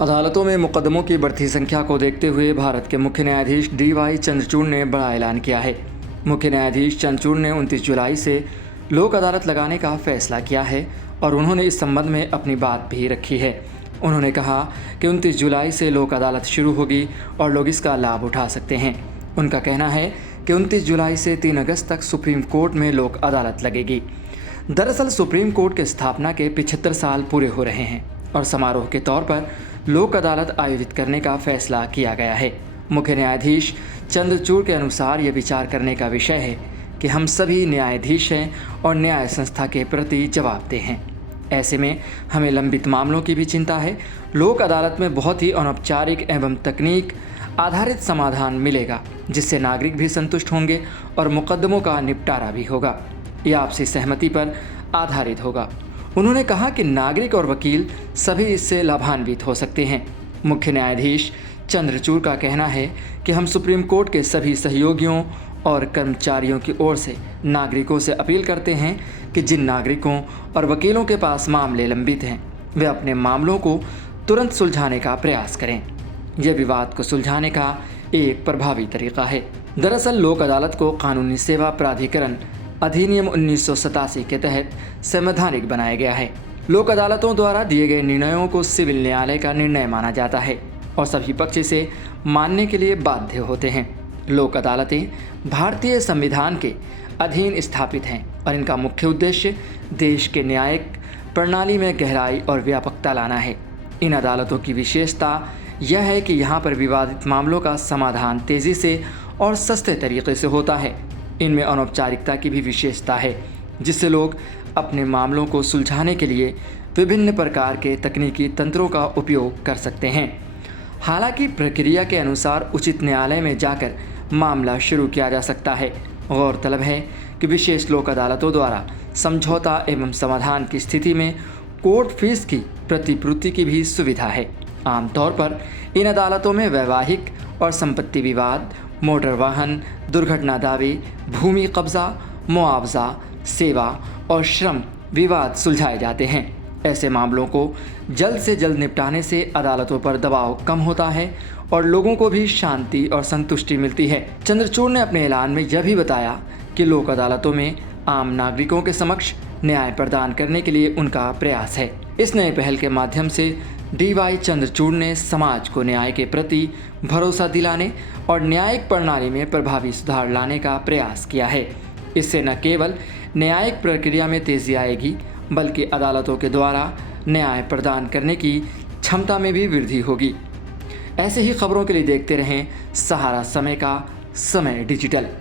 अदालतों में मुकदमों की बढ़ती संख्या को देखते हुए भारत के मुख्य न्यायाधीश DY चंद्रचूड़ ने बड़ा ऐलान किया है। मुख्य न्यायाधीश चंद्रचूड़ ने 29 जुलाई से लोक अदालत लगाने का फैसला किया है और उन्होंने इस संबंध में अपनी बात भी रखी है। उन्होंने कहा कि 29 जुलाई से लोक अदालत शुरू होगी और लोग इसका लाभ उठा सकते हैं। उनका कहना है कि 29 जुलाई से 3 अगस्त तक सुप्रीम कोर्ट में लोक अदालत लगेगी। दरअसल सुप्रीम कोर्ट के स्थापना के 75 साल पूरे हो रहे हैं और समारोह के तौर पर लोक अदालत आयोजित करने का फैसला किया गया है। मुख्य न्यायाधीश चंद्रचूड़ के अनुसार यह विचार करने का विषय है कि हम सभी न्यायाधीश हैं और न्याय संस्था के प्रति जवाबदेह हैं। ऐसे में हमें लंबित मामलों की भी चिंता है। लोक अदालत में बहुत ही अनौपचारिक एवं तकनीक आधारित समाधान मिलेगा, जिससे नागरिक भी संतुष्ट होंगे और मुकदमों का निपटारा भी होगा। यह आपसी सहमति पर आधारित होगा। उन्होंने कहा कि नागरिक और वकील सभी इससे लाभान्वित हो सकते हैं। मुख्य न्यायाधीश चंद्रचूड़ का कहना है कि हम सुप्रीम कोर्ट के सभी सहयोगियों और कर्मचारियों की ओर से नागरिकों से अपील करते हैं कि जिन नागरिकों और वकीलों के पास मामले लंबित हैं, वे अपने मामलों को तुरंत सुलझाने का प्रयास करें। यह विवाद को सुलझाने का एक प्रभावी तरीका है। दरअसल लोक अदालत को कानूनी सेवा प्राधिकरण अधिनियम 1987 के तहत संवैधानिक बनाया गया है। लोक अदालतों द्वारा दिए गए निर्णयों को सिविल न्यायालय का निर्णय माना जाता है और सभी पक्ष इसे मानने के लिए बाध्य होते हैं। लोक अदालतें भारतीय संविधान के अधीन स्थापित हैं और इनका मुख्य उद्देश्य देश के न्यायिक प्रणाली में गहराई और व्यापकता लाना है। इन अदालतों की विशेषता यह है कि यहाँ पर विवादित मामलों का समाधान तेज़ी से और सस्ते तरीके से होता है। इनमें अनौपचारिकता की भी विशेषता है, जिससे लोग अपने मामलों को सुलझाने के लिए विभिन्न प्रकार के तकनीकी तंत्रों का उपयोग कर सकते हैं। हालांकि प्रक्रिया के अनुसार उचित न्यायालय में जाकर मामला शुरू किया जा सकता है। गौरतलब है कि विशेष लोक अदालतों द्वारा समझौता एवं समाधान की स्थिति में कोर्ट फीस की प्रतिपूर्ति की भी सुविधा है। आमतौर पर इन अदालतों में वैवाहिक और संपत्ति विवाद, मोटर वाहन, दुर्घटना दावे, भूमि कब्जा, मुआवजा, सेवा और श्रम विवाद सुलझाए जाते हैं। ऐसे मामलों को जल्द से जल्द निपटाने से अदालतों पर दबाव कम होता है और लोगों को भी शांति और संतुष्टि मिलती है। चंद्रचूड़ ने अपने ऐलान में यह भी बताया कि लोक अदालतों में आम नागरिकों के समक्ष न्याय प्रदान करने के लिए उनका प्रयास है। इस नए पहल के माध्यम से DY चंद्रचूड़ ने समाज को न्याय के प्रति भरोसा दिलाने और न्यायिक प्रणाली में प्रभावी सुधार लाने का प्रयास किया है। इससे न केवल न्यायिक प्रक्रिया में तेजी आएगी, बल्कि अदालतों के द्वारा न्याय प्रदान करने की क्षमता में भी वृद्धि होगी। ऐसे ही खबरों के लिए देखते रहें सहारा समय का समय डिजिटल।